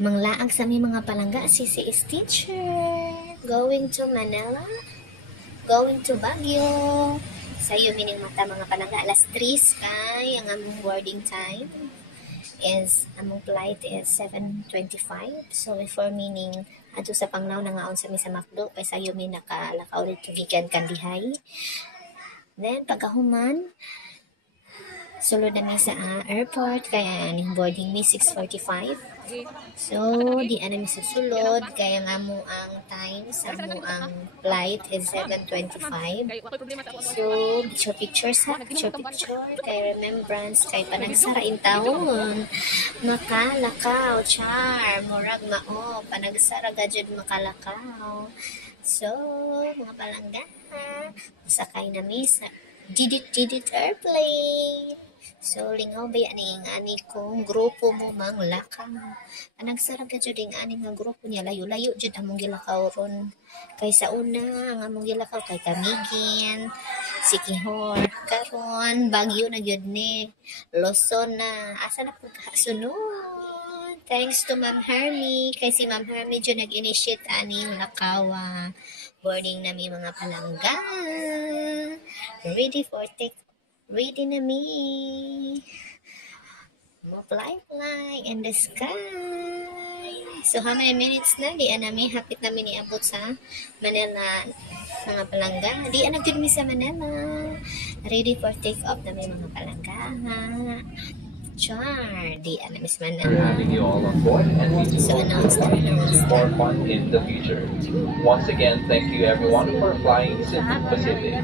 Manglaag sa aming mga palangga, si teacher. Going to Manila. Going to Baguio. Sayo mining mata mga palangga. Alas 3 kay ang among boarding time is, among flight is 7:25. So before meaning ato sa pangnaw na ngaon sa mi sa McDo kay sayo mi nakalakaw dito gikan Kandihay. Then pagkahuman sulod na mi sa airport kaya ning boarding mi 6:45. So di ana mi susulod kaya nga mo ang time sa mo ang flight is 7:25. So picture kay remembrance kay panagsara in taon makalakaw char murag mao panagsara gajud makalakaw. So mga palangga sakay na mi sa didit airplane. So lingaw ba yan ani kong grupo mo mang lakaw. Anagsarag ka dyan yung ani nga grupo niya layo-layo dyan among gilakaw ron. Kay sa una ang among gilakaw kay Camiguin, Sikihor, karon Baguio na gyud ni Luzon na asa na pagkasunod. Thanks to Ma'am Hermie kay si Ma'am Hermie dyan nag-initiate aning lakawa. Boarding na mi mga palangga. Ready na mi. Fly in the sky. So how many minutes na? Di anami hapit namin iabot sa Manila mga palangga. Di anagtid mi sa Manila. Ready for take off na mi mga palangga. Char, di anami sa Manila. Having you all on board and we do more fun in the future. Once again, thank you everyone for flying Cebu Pacific.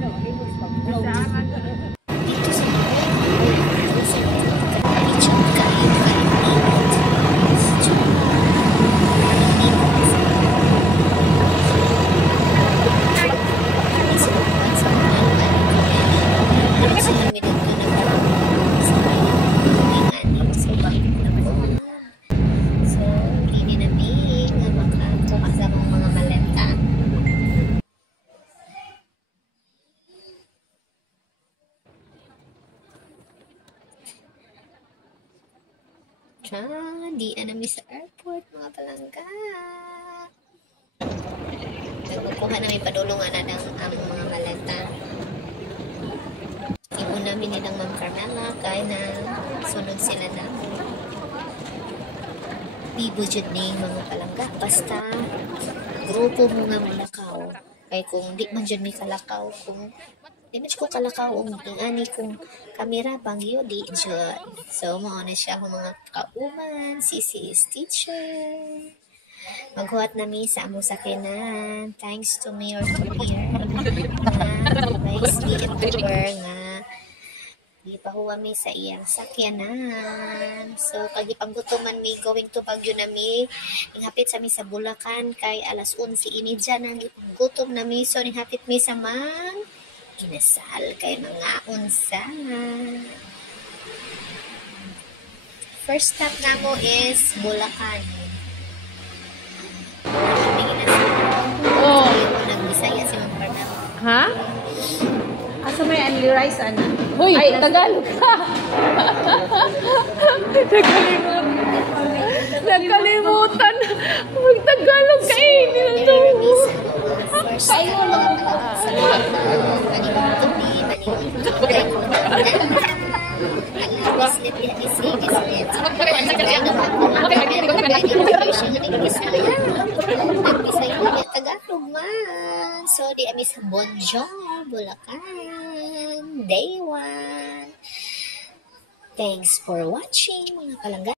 Di anami sa airport mga palangga. Nagkukuha namin padulungan na ng mga maleta. Iuna namin nilang Ma'am Carmela kaya na sunod sila na. Di budget ni mga palangga. Basta grupo mo nga malakaw. Kaya kung di man dyan may kalakaw, kung image ko kalakaw ang ani kung kamera Baguio di dyan. So mao na siya ang mga kauman si teacher. Maghuwat na mi sa among sakinan. Thanks to Mayor Topier na guys di tour nga gipahuwa mi sa iyang sakyanan. So kagipanggutuman mi going to Baguio na mi. Inghapit sa mi sa Bulacan kay alas 11:30 nang gutom na mi. So ninghapit mi sa kinasal kay mga unsa. First stop na mo is Bulacan. Kami kinasal. Nagbisaya si Ma'am Carmel. Ha? Asa may only rice, ana? Hoy, ay, Tagalog ka! Nakalimutan! Mag-Tagalog ka eh! First stop na sa Tagalog man. So di ami sa Bonjour, Bulacan, Day 1. Thanks for watching mga palangga.